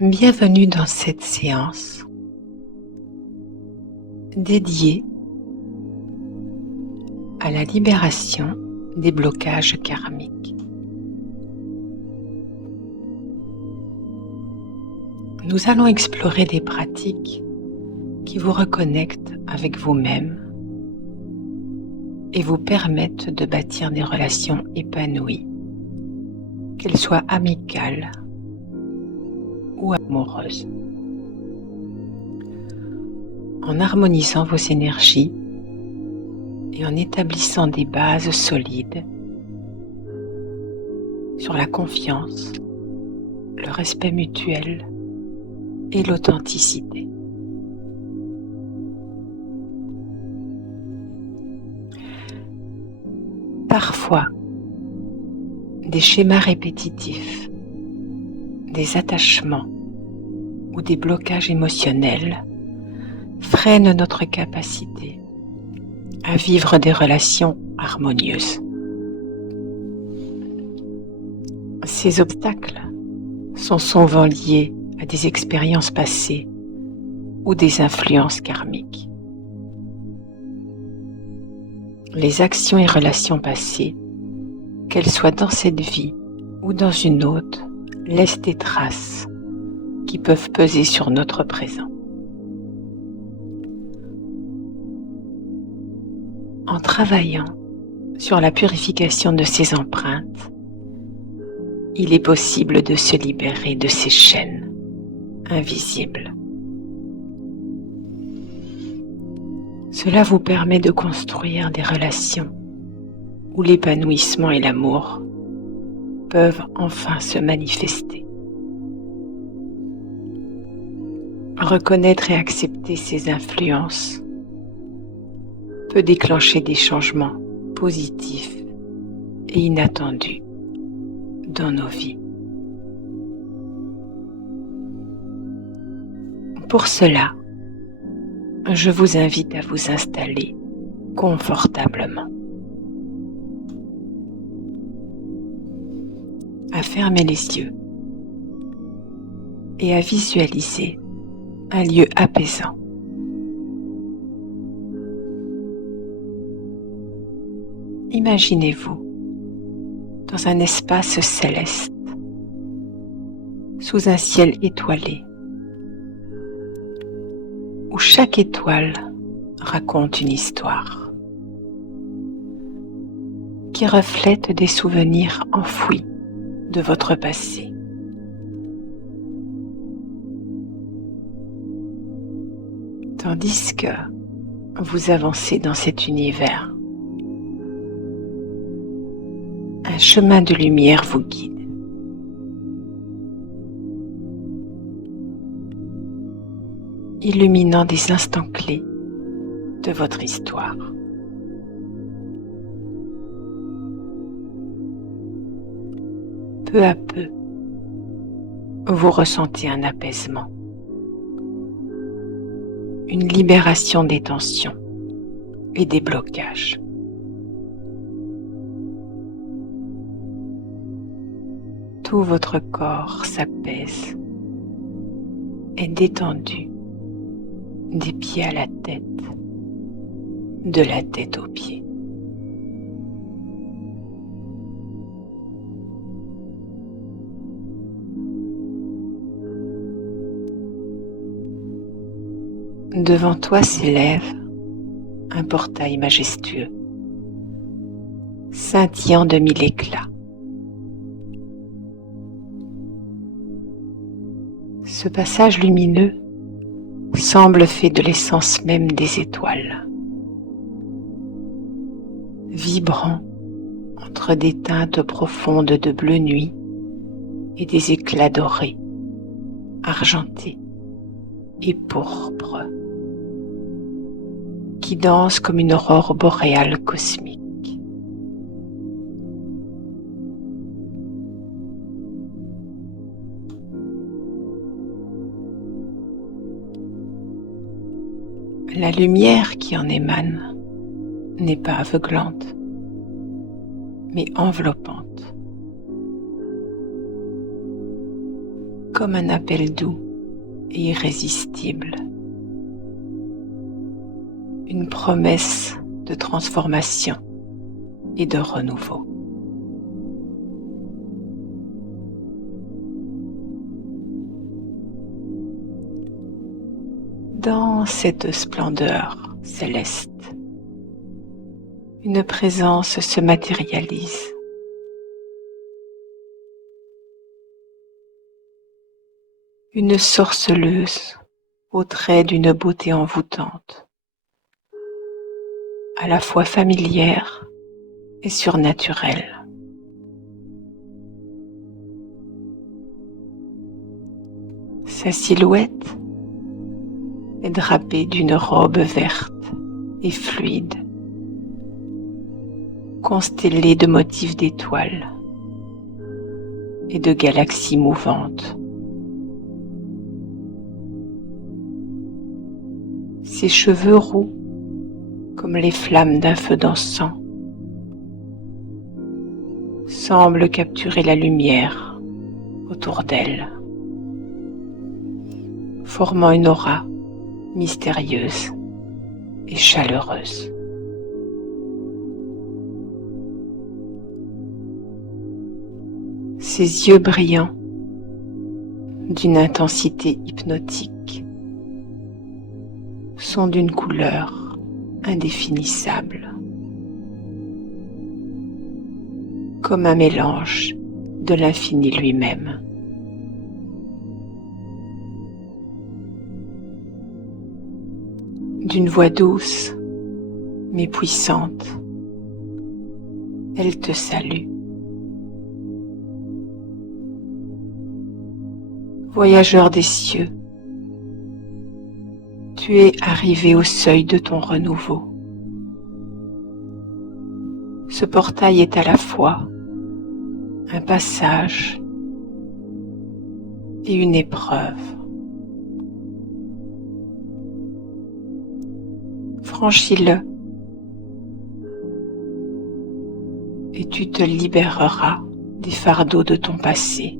Bienvenue dans cette séance dédiée à la libération des blocages karmiques. Nous allons explorer des pratiques qui vous reconnectent avec vous-même et vous permettent de bâtir des relations épanouies, qu'elles soient amicales ou amoureuses. En harmonisant vos énergies et en établissant des bases solides sur la confiance, le respect mutuel et l'authenticité. Parfois, des schémas répétitifs, des attachements ou des blocages émotionnels freinent notre capacité à vivre des relations harmonieuses. Ces obstacles sont souvent liés à des expériences passées ou des influences karmiques. Les actions et relations passées, qu'elles soient dans cette vie ou dans une autre, laissent des traces qui peuvent peser sur notre présent. En travaillant sur la purification de ces empreintes, il est possible de se libérer de ces chaînes invisibles. Cela vous permet de construire des relations où l'épanouissement et l'amour peuvent enfin se manifester. Reconnaître et accepter ces influences peut déclencher des changements positifs et inattendus dans nos vies. Pour cela, je vous invite à vous installer confortablement, à fermer les yeux et à visualiser un lieu apaisant. Imaginez-vous dans un espace céleste, sous un ciel étoilé, où chaque étoile raconte une histoire qui reflète des souvenirs enfouis de votre passé. Tandis que vous avancez dans cet univers, un chemin de lumière vous guide. Illuminant des instants clés de votre histoire. Peu à peu, vous ressentez un apaisement, une libération des tensions et des blocages. Tout votre corps s'apaise, est détendu, des pieds à la tête, de la tête aux pieds. Devant toi s'élève un portail majestueux, scintillant de 1000 éclats. Ce passage lumineux semble fait de l'essence même des étoiles, vibrant entre des teintes profondes de bleu nuit et des éclats dorés, argentés et pourpres, qui dansent comme une aurore boréale cosmique. La lumière qui en émane n'est pas aveuglante, mais enveloppante. comme un appel doux et irrésistible, une promesse de transformation et de renouveau. Dans cette splendeur céleste, une présence se matérialise. Une sorceleuse aux traits d'une beauté envoûtante, à la fois familière et surnaturelle. Sa silhouette est drapée d'une robe verte et fluide, constellée de motifs d'étoiles et de galaxies mouvantes. Ses cheveux roux, comme les flammes d'un feu d'encens, semblent capturer la lumière autour d'elle, formant une aura mystérieuse et chaleureuse. Ses yeux brillants, d'une intensité hypnotique, sont d'une couleur indéfinissable, comme un mélange de l'infini lui-même. D'une voix douce, mais puissante, elle te salue. Voyageur des cieux, tu es arrivé au seuil de ton renouveau. Ce portail est à la fois un passage et une épreuve. Franchis-le et tu te libéreras des fardeaux de ton passé.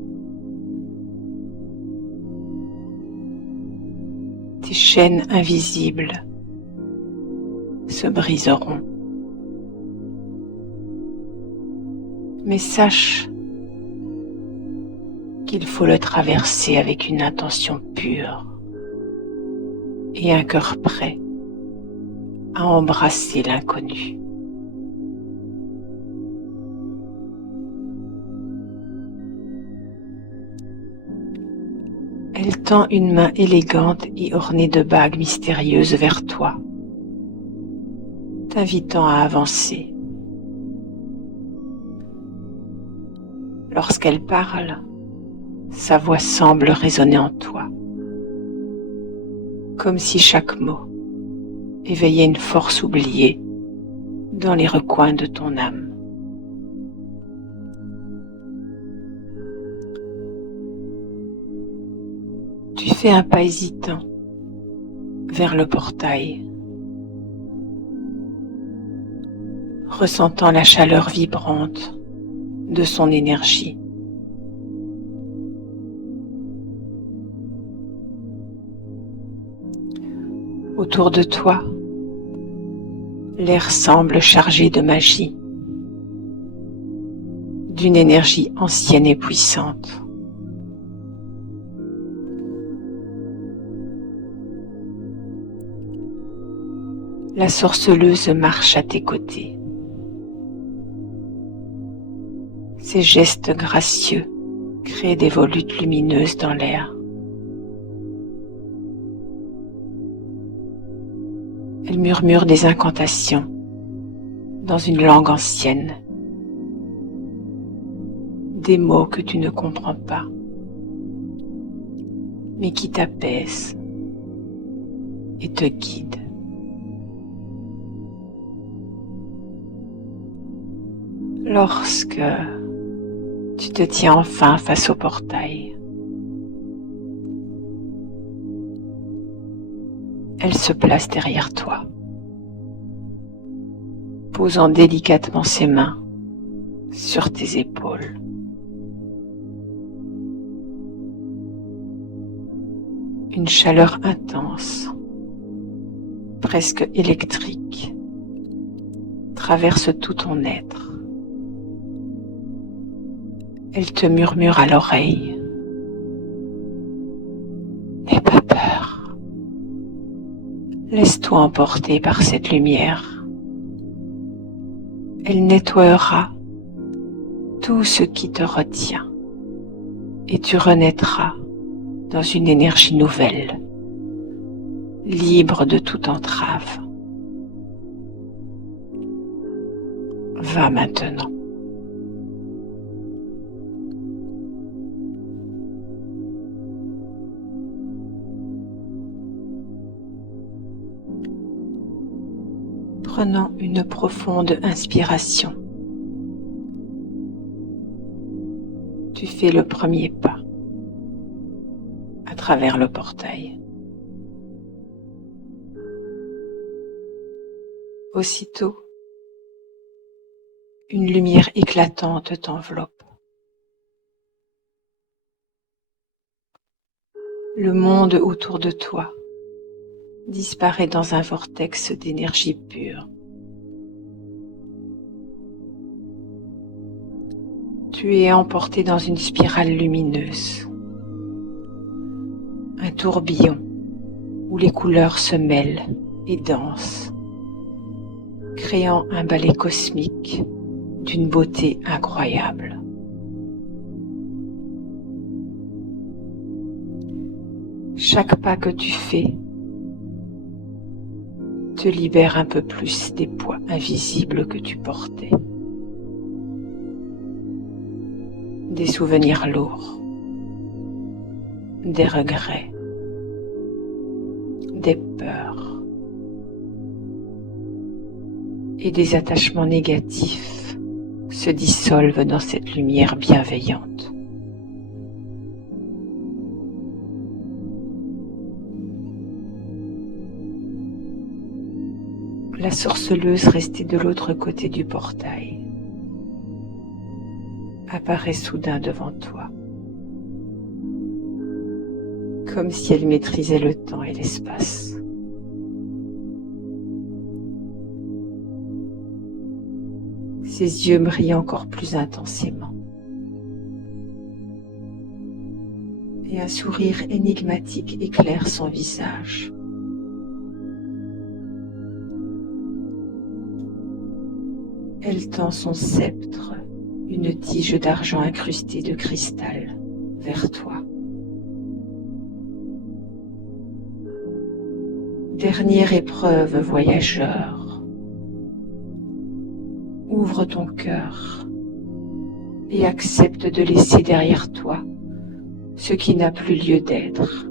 Tes chaînes invisibles se briseront. Mais sache qu'il faut le traverser avec une intention pure et un cœur prêt à embrasser l'inconnu. Elle tend une main élégante et ornée de bagues mystérieuses vers toi, t'invitant à avancer. Lorsqu'elle parle, sa voix semble résonner en toi, comme si chaque mot éveillait une force oubliée dans les recoins de ton âme. Tu fais un pas hésitant vers le portail, ressentant la chaleur vibrante de son énergie. Autour de toi, l'air semble chargé de magie, d'une énergie ancienne et puissante. La sorceleuse marche à tes côtés. Ses gestes gracieux créent des volutes lumineuses dans l'air. Elle murmure des incantations dans une langue ancienne, des mots que tu ne comprends pas, mais qui t'apaisent et te guident. Lorsque tu te tiens enfin face au portail, elle se place derrière toi, posant délicatement ses mains sur tes épaules. Une chaleur intense, presque électrique, traverse tout ton être. Elle te murmure à l'oreille. N'aie pas peur. Laisse-toi emporter par cette lumière. Elle nettoiera tout ce qui te retient et tu renaîtras dans une énergie nouvelle, libre de toute entrave. Va maintenant. Prenons une profonde inspiration. Tu fais le premier pas à travers le portail. Aussitôt, une lumière éclatante t'enveloppe. Le monde autour de toi disparaît dans un vortex d'énergie pure. Tu es emporté dans une spirale lumineuse, un tourbillon où les couleurs se mêlent et dansent, créant un ballet cosmique d'une beauté incroyable. Chaque pas que tu fais te libère un peu plus des poids invisibles que tu portais. Des souvenirs lourds, des regrets, des peurs et des attachements négatifs se dissolvent dans cette lumière bienveillante. La sorceleuse restée de l'autre côté du portail apparaît soudain devant toi, comme si elle maîtrisait le temps et l'espace. Ses yeux brillent encore plus intensément et un sourire énigmatique éclaire son visage. Elle tend son sceptre, une tige d'argent incrustée de cristal, vers toi. Dernière épreuve, voyageur. Ouvre ton cœur et accepte de laisser derrière toi ce qui n'a plus lieu d'être.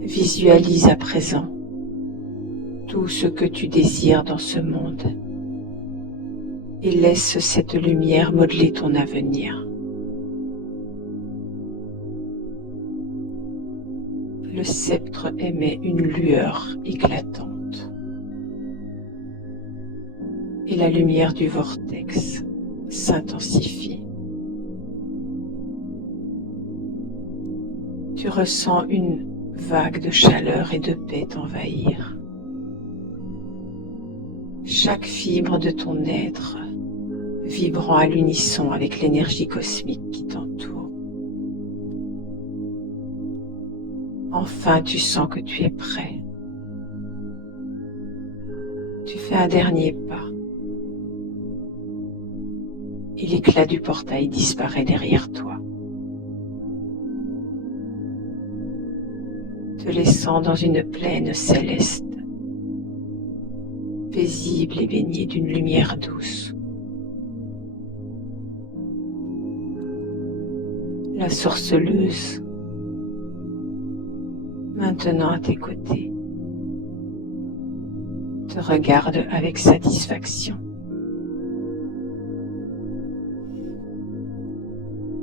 Visualise à présent tout ce que tu désires dans ce monde et laisse cette lumière modeler ton avenir. Le sceptre émet une lueur éclatante et la lumière du vortex s'intensifie. Tu ressens une vague de chaleur et de paix t'envahir. Chaque fibre de ton être vibrant à l'unisson avec l'énergie cosmique qui t'entoure. Enfin, tu sens que tu es prêt. Tu fais un dernier pas et l'éclat du portail disparaît derrière toi, te laissant dans une plaine céleste, paisible et baignée d'une lumière douce. La sorceleuse, maintenant à tes côtés, te regarde avec satisfaction.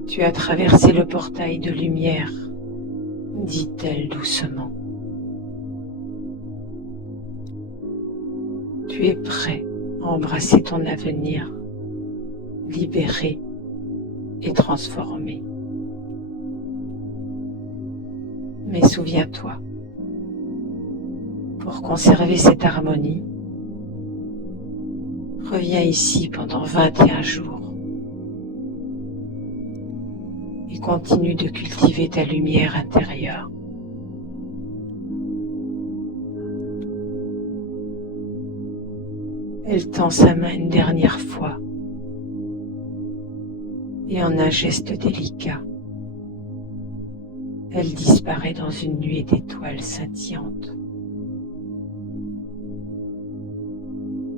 Tu as traversé le portail de lumière, dit-elle doucement. Tu es prêt à embrasser ton avenir, libéré et transformé. Mais souviens-toi, pour conserver cette harmonie, reviens ici pendant 21 jours et continue de cultiver ta lumière intérieure. Elle tend sa main une dernière fois et en un geste délicat, elle disparaît dans une nuée d'étoiles scintillantes,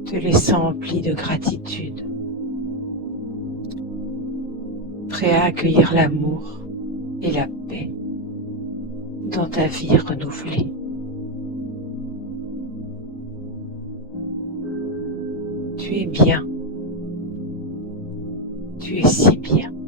te laissant empli de gratitude, prêt à accueillir l'amour et la paix dans ta vie renouvelée. Tu es bien, tu es si bien.